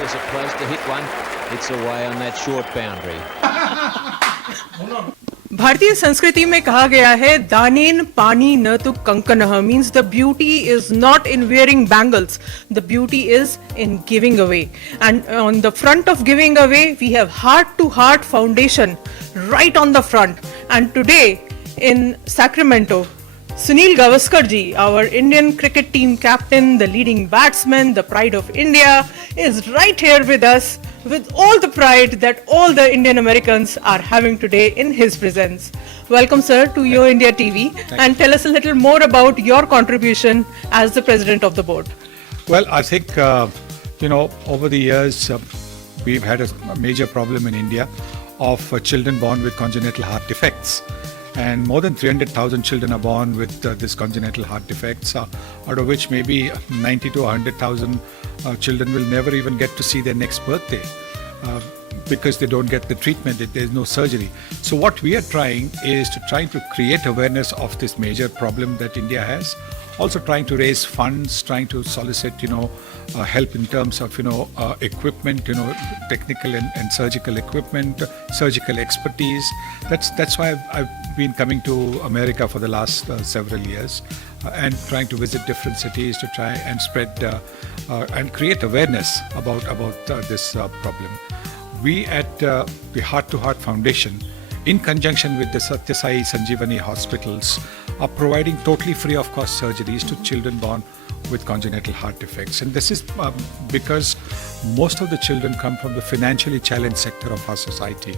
there's a place to hit one. It's away on that short boundary. भारतीय संस्कृति में कहा गया है दानेन पानी न तो कंकनः means the beauty is not in wearing bangles, the beauty is in giving away. And on the front of giving away we have Heart to Heart Foundation right on the front. And today in Sacramento, Sunil Gavaskar ji, our Indian cricket team captain, the leading batsman, the pride of India, is right here with us with all the pride that all the Indian Americans are having today in his presence. Welcome, sir, to YoIndiaTV, and tell us a little more about your contribution as the president of the board. Well, I think, over the years, we've had a major problem in India of children born with congenital heart defects. And more than 300,000 children are born with this congenital heart defects, out of which maybe 90 to 100,000 children will never even get to see their next birthday because they don't get the treatment, there's no surgery. So what we are trying is to create awareness of this major problem that India has. Also trying to raise funds, trying to solicit, help in terms of, equipment, technical and surgical equipment, surgical expertise. That's why I've been coming to America for the last several years and trying to visit different cities to try and spread and create awareness about this problem. We at the Heart to Heart Foundation, in conjunction with the Satya Sai Sanjeevani hospitals, are providing totally free of cost surgeries to children born with congenital heart defects. And this is because most of the children come from the financially challenged sector of our society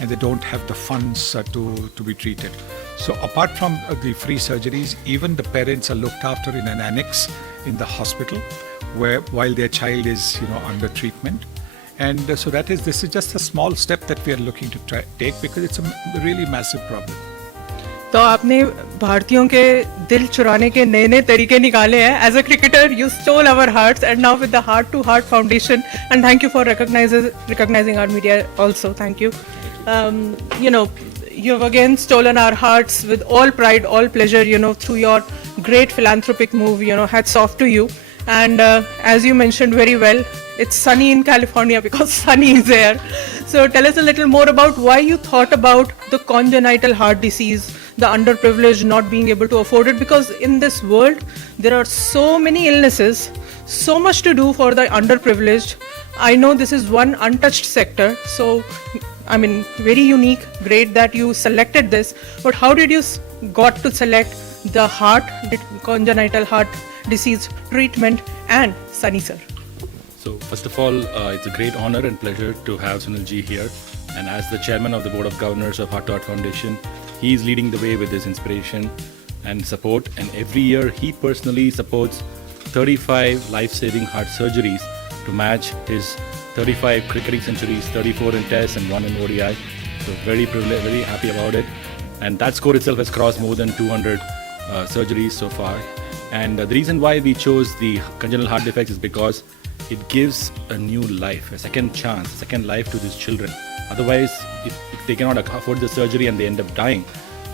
and they don't have the funds to be treated. So apart from the free surgeries, even the parents are looked after in an annex in the hospital while their child is under treatment. And so this is just a small step that we are looking to take because it's a really massive problem. तो आपने भारतीयों के दिल चुराने के नए नए तरीके निकाले हैं. As a cricketer, you stole our hearts, and now with the Heart to Heart Foundation, and thank you for recognizing our media also. Thank you. You've again stolen our hearts with all pride, all pleasure. Through your great philanthropic move. Hats off to you. And as you mentioned very well, it's sunny in California because sunny is there. So tell us a little more about why you thought about the congenital heart disease, the underprivileged not being able to afford it, because in this world there are so many illnesses, so much to do for the underprivileged. I know this is one untouched sector, so very unique, great that you selected this, but how did you got to select the congenital heart disease treatment and Sunny sir? So first of all, it's a great honor and pleasure to have Sunil ji here, and as the chairman of the board of governors of Heart to Heart Foundation, he is leading the way with his inspiration and support, and every year he personally supports 35 life-saving heart surgeries to match his 35 cricketing centuries, 34 in Test and 1 in ODI. So very privileged, very happy about it. And that score itself has crossed more than 200 surgeries so far. And the reason why we chose the congenital heart defects is because it gives a new life, a second chance, a second life to these children. Otherwise, if they cannot afford the surgery and they end up dying,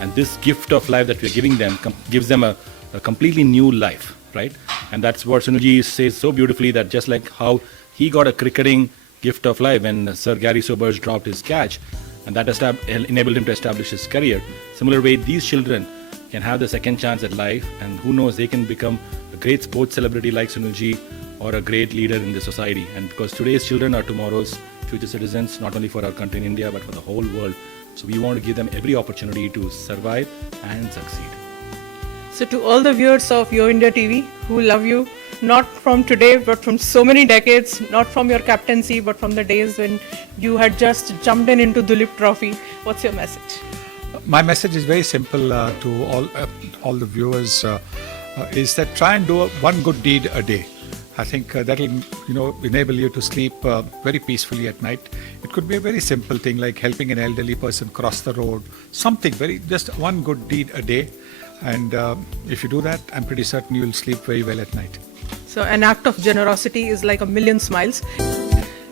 and this gift of life that we're giving them gives them a completely new life, right? And that's what Sunilji says so beautifully, that just like how he got a cricketing gift of life when Sir Gary Sobers dropped his catch, and that enabled him to establish his career. Similar way, these children can have the second chance at life, and who knows, they can become a great sports celebrity like Sunilji or a great leader in the society. And because today's children are tomorrow's future citizens, not only for our country in India, but for the whole world. So we want to give them every opportunity to survive and succeed. So to all the viewers of YoIndiaTV who love you, not from today, but from so many decades, not from your captaincy, but from the days when you had just jumped into Dulip Trophy, what's your message? My message is very simple to all the viewers, is that try and do one good deed a day. I think that'll enable you to sleep very peacefully at night. It could be a very simple thing like helping an elderly person cross the road, something just one good deed a day. And if you do that, I'm pretty certain you'll sleep very well at night. So an act of generosity is like a million smiles.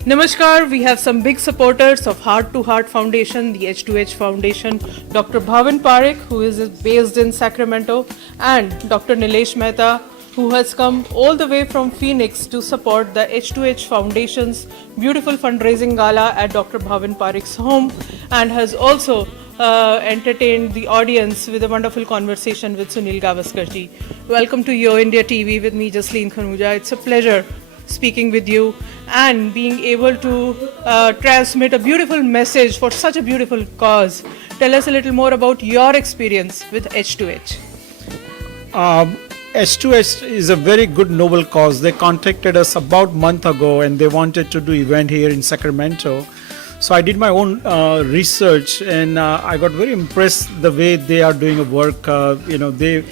Namaskar, we have some big supporters of Heart to Heart Foundation, the H2H Foundation, Dr. Bhavin Parikh, who is based in Sacramento, and Dr. Nilesh Mehta, who has come all the way from Phoenix to support the H2H Foundation's beautiful fundraising gala at Dr. Bhavin Parikh's home, and has also entertained the audience with a wonderful conversation with Sunil Gavaskar ji. Welcome to YoIndiaTV with me, Jasleen Khanuja. It's a pleasure speaking with you and being able to transmit a beautiful message for such a beautiful cause. Tell us a little more about your experience with H2H. H2H is a very good noble cause. They contacted us about a month ago and they wanted to do event here in Sacramento. So I did my own research and I got very impressed the way they are doing a work. They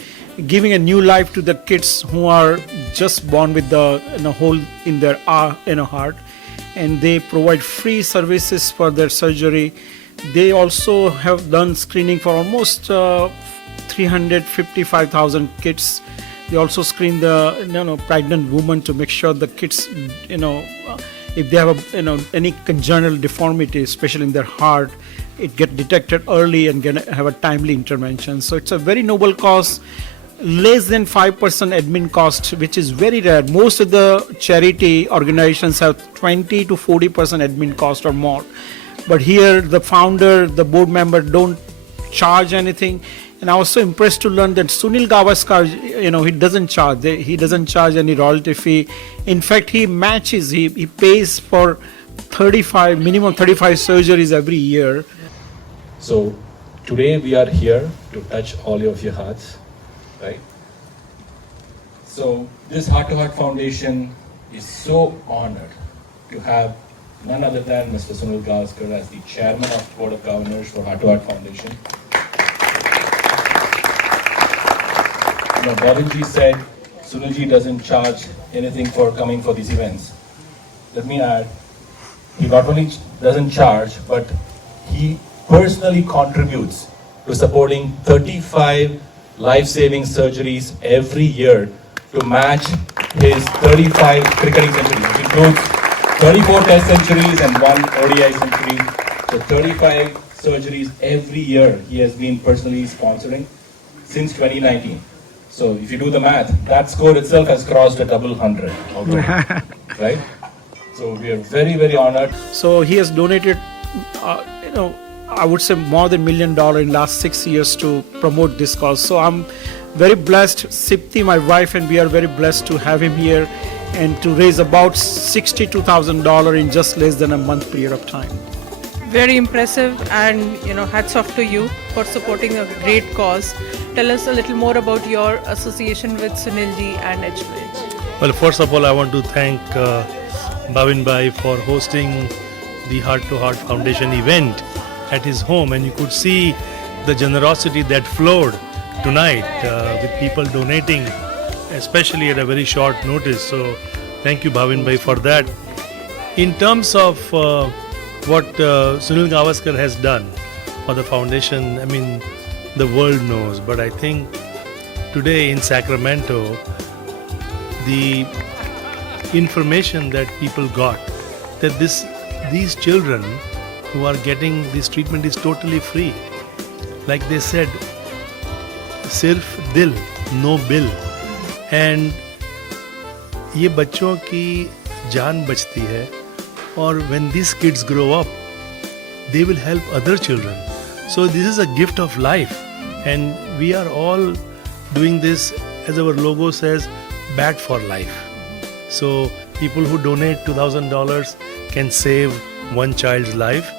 giving a new life to the kids who are just born with the hole in their heart, and they provide free services for their surgery. They also have done screening for almost 355,000 kids. They also screen the pregnant women to make sure the kids if they have any congenital deformity, especially in their heart, it get detected early and can have a timely intervention. So it's a very noble cause. Less than 5% admin cost, which is very rare. Most of the charity organizations have 20 to 40% admin cost or more. But here the founder, the board member don't charge anything. And I was so impressed to learn that Sunil Gavaskar, he doesn't charge. He doesn't charge any royalty fee. In fact, he matches, he pays for minimum 35 surgeries every year. So today we are here to touch all of your hearts, right? So this Heart to Heart Foundation is so honored to have none other than Mr. Sunil Gavaskar as the chairman of the Board of Governors for Heart to Heart Foundation. Bhavinji said Sunilji doesn't charge anything for coming for these events. Let me add, he not only doesn't charge, but he personally contributes to supporting 35 life-saving surgeries every year to match his 35 cricketing centuries, which includes 34 test centuries and 1 ODI century. So 35 surgeries every year he has been personally sponsoring since 2019. So if you do the math, that score itself has crossed a double 100 already, right? So we are very, very honored. So he has donated, I would say more than $1 million in last 6 years to promote this cause. So I'm very blessed, Sipti, my wife, and we are very blessed to have him here and to raise about $62,000 in just less than a month period of time. Very impressive, and hats off to you for supporting a great cause. Tell us a little more about your association with Sunilji and H2H. Well, first of all, I want to thank Bhavin Bhai for hosting the Heart to Heart Foundation event at his home, and you could see the generosity that flowed tonight with people donating, especially at a very short notice. So thank you, Bhavin Bhai, for that. In terms of what Sunil Gavaskar has done for the foundation, I mean, the world knows, but I think today in Sacramento, the information that people got, that these children who are getting this treatment is totally free. Like they said, sirf dil, no bill. And ये बच्चों की जान बचती है, और when these kids grow up, they will help other children. So this is a gift of life, and we are all doing this, as our logo says, Bat for Life. So people who donate $2,000 can save one child's life,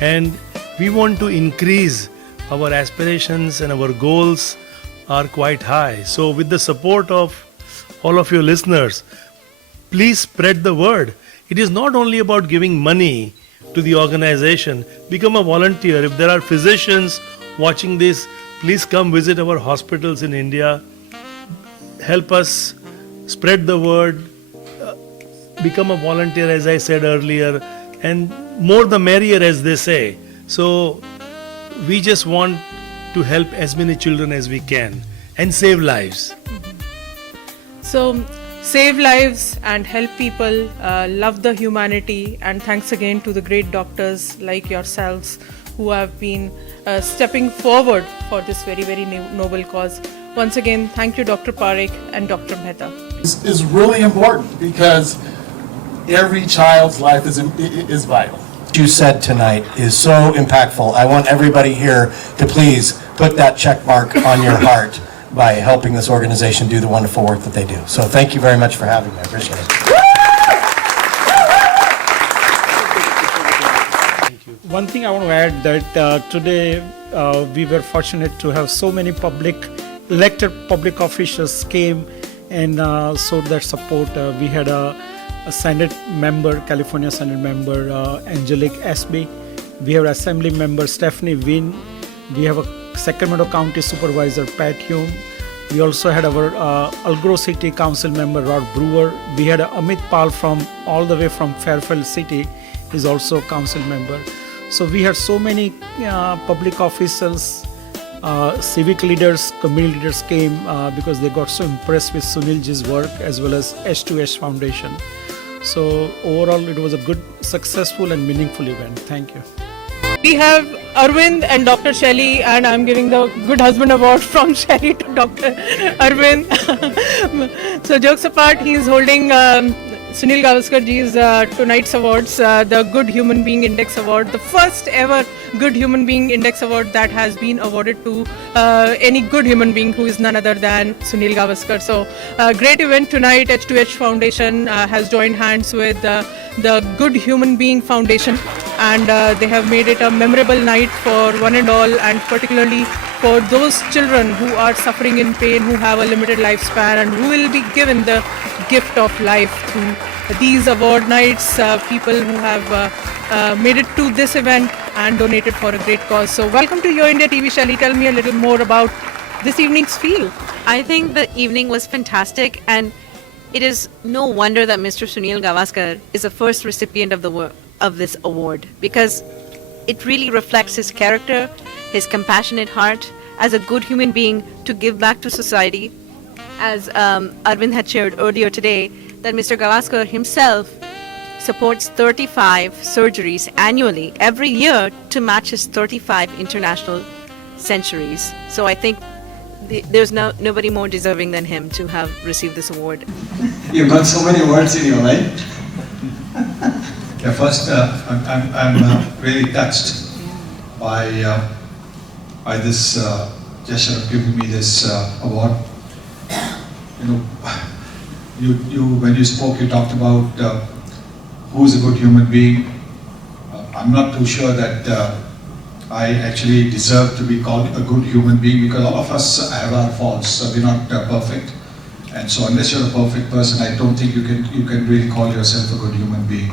and we want to increase our aspirations, and our goals are quite high. So with the support of all of your listeners, please spread the word. It is not only about giving money to the organization. Become a volunteer. If there are physicians watching this, please come visit our hospitals in India. Help us spread the word. Become a volunteer, as I said earlier, and more the merrier, as they say. So we just want to help as many children as we can and save lives. So save lives and help people, love the humanity, and thanks again to the great doctors like yourselves who have been stepping forward for this very, very noble cause. Once again, thank you, Dr. Parikh and Dr. Mehta. Is really important because every child's life is vital. What you said tonight is so impactful. I want everybody here to please put that check mark on your heart by helping this organization do the wonderful work that they do. So thank you very much for having me. I appreciate it. One thing I want to add that today we were fortunate to have so many elected public officials came and showed that support. We had a Senate member, California Senate member, Angelique Espy. We have Assembly member Stephanie Wynn. We have a Sacramento County Supervisor Pat Hume. We also had our Algro City Council member Rod Brewer. We had Amit Pal from all the way from Fairfield City. He's also a council member. So we had so many public officials, civic leaders, community leaders came because they got so impressed with Sunilji's work as well as H2H Foundation. So overall, it was a good, successful and meaningful event. Thank you. We have Arvind and Dr. Shelley, and I'm giving the Good Husband Award from Shelley to Dr. Arvind. So jokes apart, he's holding Sunil Gavaskar ji's tonight's awards, the Good Human Being Index Award, the first ever Good Human Being Index Award that has been awarded to any good human being who is none other than Sunil Gavaskar. So great event tonight. H2H Foundation has joined hands with the Good Human Being Foundation, and they have made it a memorable night for one and all, and particularly for those children who are suffering in pain, who have a limited lifespan, and who will be given the gift of life through these award nights, people who have made it to this event and donated for a great cause. So welcome to YoIndiaTV. Shelley, tell me a little more about this evening's feel. I think the evening was fantastic, and it is no wonder that Mr. Sunil Gavaskar is the first recipient of this award, because it really reflects his character, his compassionate heart as a good human being to give back to society. As Arvind had shared earlier today, that Mr. Gavaskar himself supports 35 surgeries annually every year to match his 35 international centuries. So I think there's nobody more deserving than him to have received this award. You've got so many words in your life. Yeah, first, I'm really touched by this gesture of giving me this award. You know, you when you spoke, you talked about who's a good human being. I'm not too sure that I actually deserve to be called a good human being, because all of us have our faults. So we're not perfect, and so unless you're a perfect person, I don't think you can really call yourself a good human being.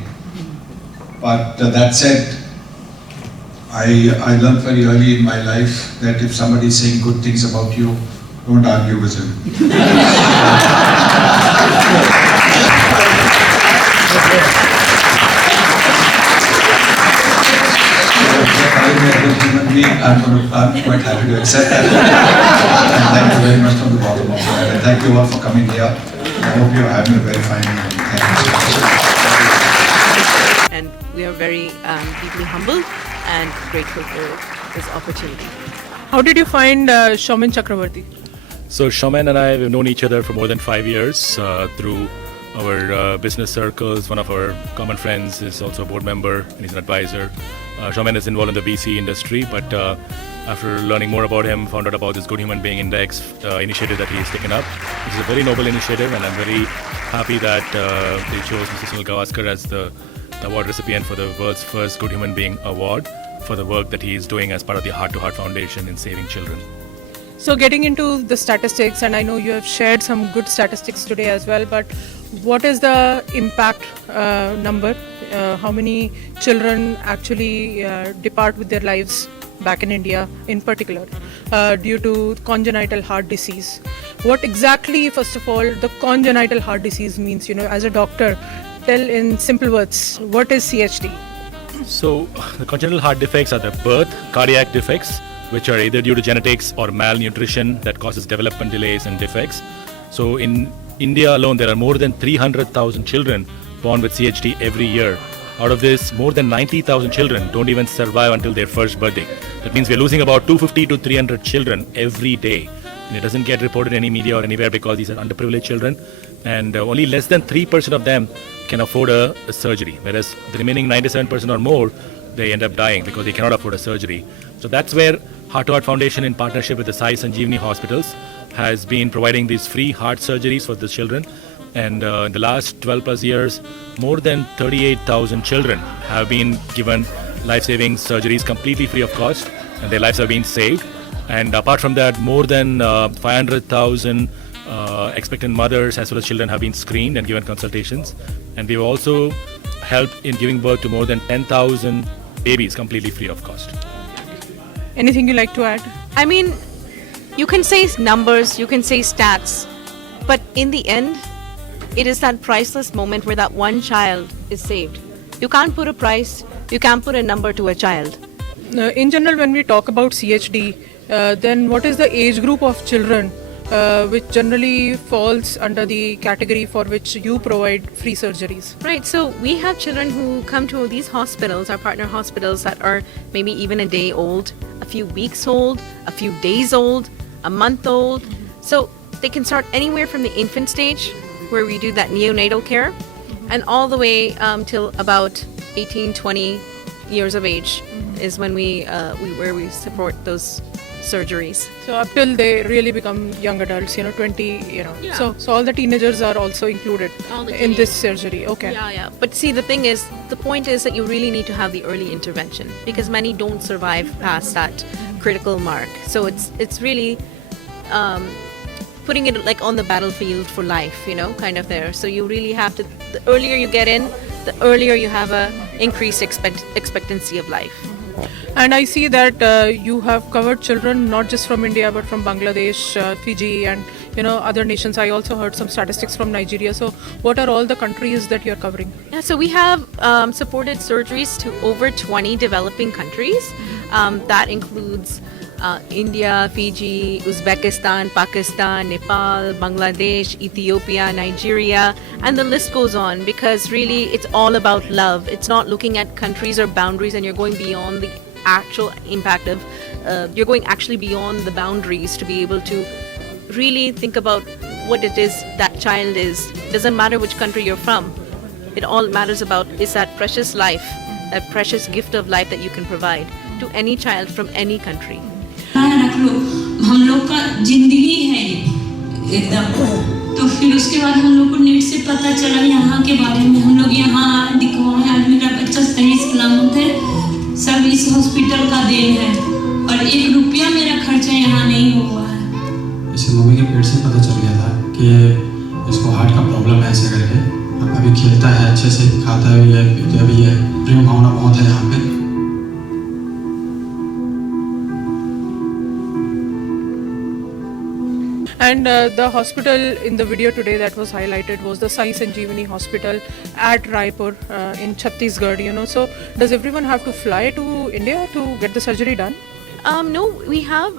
But that said, I learned very early in my life that if somebody is saying good things about you, don't argue with him. I'm quite happy to accept that. And thank you very much from the bottom of my heart. And thank you all for coming here. I hope you're having a very fine evening. Thank you. And we are very deeply humbled and grateful for this opportunity. How did you find Shauman Chakravarti? So Shauman and I have known each other for more than 5 years through our business circles. One of our common friends is also a board member and he's an advisor. Shauman is involved in the VC industry, but after learning more about him, found out about this Good Human Being Index initiative that he's taken up. This is a very noble initiative, and I'm very happy that they chose Mr. Sunil Gavaskar as the award recipient for the world's first Good Human Being Award for the work that he is doing as part of the H2H Foundation in saving children. So getting into the statistics, and I know you have shared some good statistics today as well, but what is the impact number? How many children actually depart with their lives back in India in particular due to congenital heart disease? What exactly, first of all, the congenital heart disease means? You know, as a doctor, tell in simple words, what is CHD? So the congenital heart defects are the birth cardiac defects, which are either due to genetics or malnutrition that causes development delays and defects. So in India alone, there are more than 300,000 children born with CHD every year. Out of this, more than 90,000 children don't even survive until their first birthday. That means we're losing about 250 to 300 children every day and it doesn't get reported in any media or anywhere because these are underprivileged children, and only less than 3% of them can afford a surgery, whereas the remaining 97% or more, they end up dying because they cannot afford a surgery. So that's where H2H Foundation, in partnership with the Sai Sanjeevani hospitals, has been providing these free heart surgeries for the children. And in the last 12 plus years, more than 38,000 children have been given life-saving surgeries completely free of cost, and their lives have been saved. And apart from that, more than 500,000 expectant mothers as well as children have been screened and given consultations. And we've also helped in giving birth to more than 10,000 babies completely free of cost. Anything you like to add? I mean, you can say numbers, you can say stats, but in the end, it is that priceless moment where that one child is saved. You can't put a price, you can't put a number to a child. In general, when we talk about CHD, then what is the age group of children which generally falls under the category for which you provide free surgeries? Right, so we have children who come to these hospitals, our partner hospitals, that are maybe even a day old, a few weeks old, a few days old, a month old. So they can start anywhere from the infant stage, where we do that neonatal care, and all the way till about 18, 20 years of age is when we support those surgeries. So up till they really become young adults, 20, Yeah. So all the teenagers are also included All the in this surgery. Okay. Yeah. But see, the thing is, the point is that you really need to have the early intervention, because many don't survive past that critical mark. So it's really putting it like on the battlefield for life, kind of there. So you really have to, the earlier you get in, the earlier you have a increased expectancy of life. And I see that you have covered children not just from India but from Bangladesh, Fiji, and other nations. I also heard some statistics from Nigeria. So what are all the countries that you're covering? Yeah, so we have supported surgeries to over 20 developing countries. That includes India, Fiji, Uzbekistan, Pakistan, Nepal, Bangladesh, Ethiopia, Nigeria, and the list goes on, because really it's all about love. It's not looking at countries or boundaries, and you're going beyond the actual impact of, you're going actually beyond the boundaries to be able to really think about what it is that child is. It doesn't matter which country you're from. It all matters about is that precious life, that precious gift of life that you can provide to any child from any country. रख लो, हम लोग का जिंदगी है ये एकदम। तो फिर उसके बाद हम लोग को नेट से पता चला यहाँ के बारे में। हम लोग यहाँ दिखवाए, आज मेरा बच्चा सही सलामत है, सब इस हॉस्पिटल का देन है, और 1 रुपया मेरा खर्चा यहाँ नहीं हुआ है। इसे मम्मी के पेट से पता चल गया था कि इसको हार्ट का प्रॉब्लम है ऐसे करके। अभी खेलता है, अच्छे से खाता है, ये प्रेम भावना बहुत है यहाँ पे। And the hospital in the video today that was highlighted was the Sai Sanjeevani Hospital at Raipur in Chhattisgarh. So does everyone have to fly to India to get the surgery done? No, we have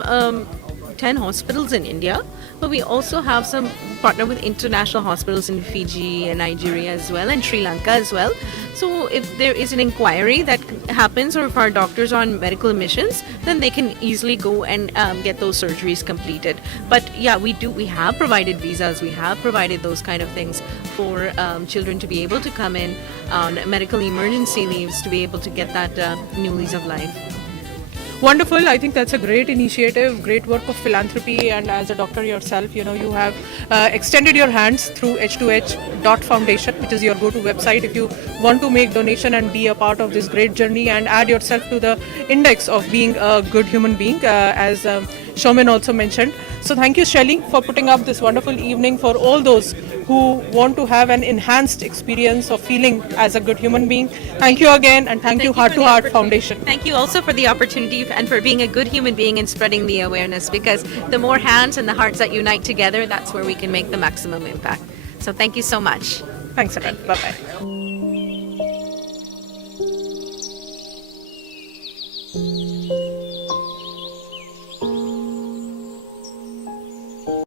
10 hospitals in India, but we also have some partner with international hospitals in Fiji and Nigeria as well, and Sri Lanka as well. So if there is an inquiry that happens, or if our doctors are on medical missions, then they can easily go and get those surgeries completed. But yeah, we have provided visas, we have provided those kind of things for children to be able to come in on medical emergency leaves to be able to get that new lease of life. Wonderful. I think that's a great initiative, great work of philanthropy, and as a doctor yourself, you have extended your hands through H2H Foundation, which is your go-to website if you want to make donation and be a part of this great journey and add yourself to the index of being a good human being, as Shaumin also mentioned. So thank you, Shelly, for putting up this wonderful evening for all those who want to have an enhanced experience of feeling as a good human being. Thank you again, and thank you H2H Foundation. Thank you also for the opportunity and for being a good human being and spreading the awareness, because the more hands and the hearts that unite together, that's where we can make the maximum impact. So thank you so much. Thanks a lot. Bye-bye.